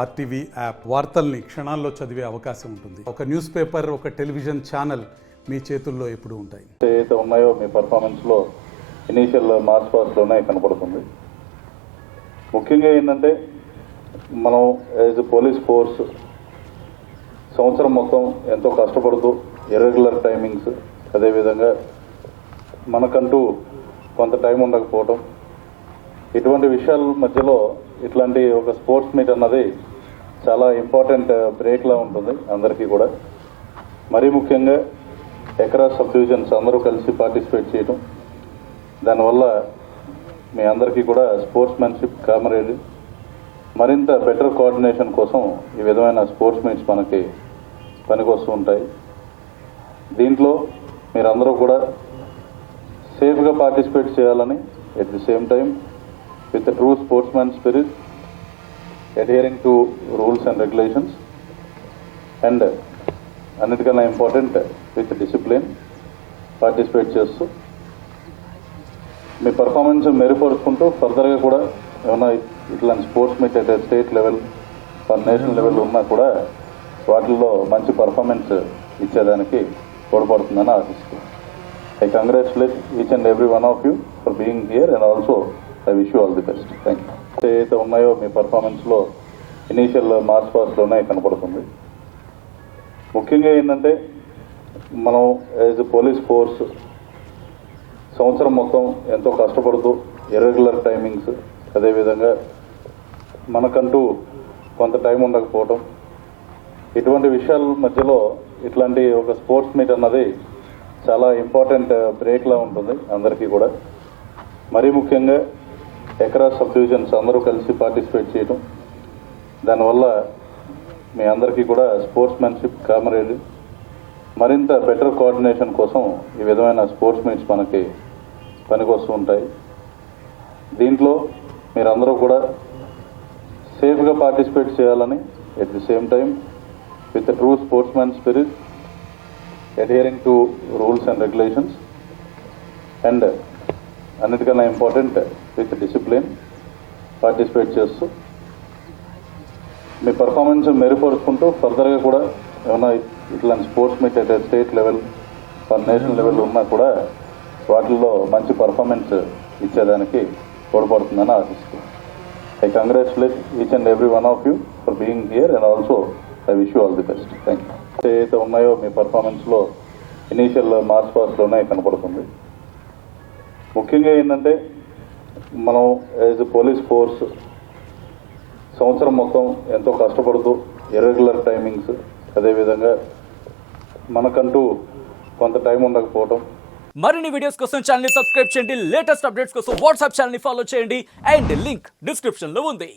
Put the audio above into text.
RTV app వార్తల్ని క్షణాల్లో చదివే అవకాశం ఉంటుంది. ఒక న్యూస్ పేపర్, ఒక టెలివిజన్ ఛానల్ మీ చేతుల్లో ఎప్పుడూ ఉంటాయి. ఏదైతే ఉన్నాయో మీ పర్ఫార్మెన్స్లో ఇనీషియల్ మార్చ్ పాస్ట్లోనే కనపడుతుంది. ముఖ్యంగా ఏంటంటే మనం యాజ్ పోలీస్ ఫోర్స్ సంవత్సరం మొత్తం ఎంతో కష్టపడుతూ ఇర్రెగ్యులర్ టైమింగ్స్, అదేవిధంగా మనకంటూ కొంత టైం ఉండకపోవటం, ఇటువంటి విషయాల మధ్యలో ఇట్లాంటి ఒక స్పోర్ట్స్ మీట్ అన్నది చాలా ఇంపార్టెంట్ బ్రేక్లా ఉంటుంది అందరికీ కూడా. మరీ ముఖ్యంగా అక్రాస్ సబ్ డివిజన్స్ అందరూ కలిసి పార్టిసిపేట్ చేయడం, దానివల్ల మీ అందరికీ కూడా స్పోర్ట్స్ మ్యాన్షిప్, కామరేడ్, మరింత బెటర్ కోఆర్డినేషన్ కోసం ఈ విధమైన స్పోర్ట్స్ మీట్స్ మనకి పనికొస్తూ ఉంటాయి. దీంట్లో మీరందరూ కూడా సేఫ్గా పార్టిసిపేట్ చేయాలని, at the same time with a true sportsman spirit, adhering to rules and regulations, and అన్నిటికన్నా ఇంపార్టెంట్ విత్ డిసిప్లిన్ పార్టిసిపేట్ చేస్తూ మీ పర్ఫార్మెన్స్ మెరుగుపరుచుకుంటూ ఫర్దర్గా కూడా ఏమైనా ఇట్లాంటి స్పోర్ట్స్ మీట్ అయితే state level or national level ఉన్నా కూడా వాటిల్లో మంచి పర్ఫార్మెన్స్ ఇచ్చేదానికి తోడ్పడుతుందని ఆశిస్తున్నాను. I congratulate each and every one of you for being here, and also I wish you all the best. Thank you. ఏదైతే ఉన్నాయో మీ పర్ఫార్మెన్స్లో ఇనీషియల్ మార్చ్ పాస్ట్లోనే కనపడుతుంది. ముఖ్యంగా ఏంటంటే మనం యాజ్ పోలీస్ ఫోర్స్ సంవత్సరం మొత్తం ఎంతో కష్టపడుతూ ఇర్రెగ్యులర్ టైమింగ్స్, అదేవిధంగా మనకంటూ కొంత టైం ఉండకపోవటం, ఇటువంటి విషయాల మధ్యలో ఇట్లాంటి ఒక స్పోర్ట్స్ మీట్ అన్నది చాలా ఇంపార్టెంట్ బ్రేక్లా ఉంటుంది అందరికీ కూడా. మరీ ముఖ్యంగా అక్రాస్ సబ్ డివిజన్స్ అందరూ కలిసి పార్టిసిపేట్ చేయడం, దానివల్ల మీ అందరికీ కూడా స్పోర్ట్స్ మ్యాన్షిప్, కామరేడ్, మరింత బెటర్ కోఆర్డినేషన్ కోసం ఈ విధమైన స్పోర్ట్స్ మీట్స్ మనకి పనికొస్తూ ఉంటాయి. దీంట్లో మీరందరూ కూడా సేఫ్గా పార్టిసిపేట్ చేయాలని, at the same time with true sportsmen spirit, adhering to rules and regulations, and అన్నిటికన్నా ఇంపార్టెంట్ విత్ డిసిప్లిన్ పార్టిసిపేట్ చేస్తూ మీ పర్ఫార్మెన్స్ మెరుగుపరుచుకుంటూ ఫర్దర్గా కూడా ఏమైనా ఇట్లాంటి స్పోర్ట్స్ మీట్ అయితే state level or national level ఉన్నా కూడా వాటిల్లో మంచి పర్ఫార్మెన్స్ ఇచ్చేదానికి తోడ్పడుతుందని ఆశిస్తున్నాను. I congratulate each and every one of you for being here, and also I wish you all the best. Thank you. ఏదైతే ఉన్నాయో మీ పర్ఫార్మెన్స్లో ఇనీషియల్ మార్చ్ పాస్ట్లోనే కనపడుతుంది. ముఖ్యంగా ఏంటంటే మనం యాజ్ పోలీస్ ఫోర్స్ సంవత్సరం మొత్తం ఎంతో కష్టపడుతూ ఇర్రెగ్యులర్ టైమింగ్స్, అదేవిధంగా మనకంటూ కొంత టైం ఉండకపోవటం. మరిన్ని వీడియోస్ కోసం ఛానల్ ని సబ్స్క్రైబ్ చేయండి. లేటెస్ట్ అప్డేట్స్ కోసం వాట్సాప్ ఛానల్ ని ఫాలో చేయండి. అండ్ లింక్ డిస్క్రిప్షన్ లో ఉంది.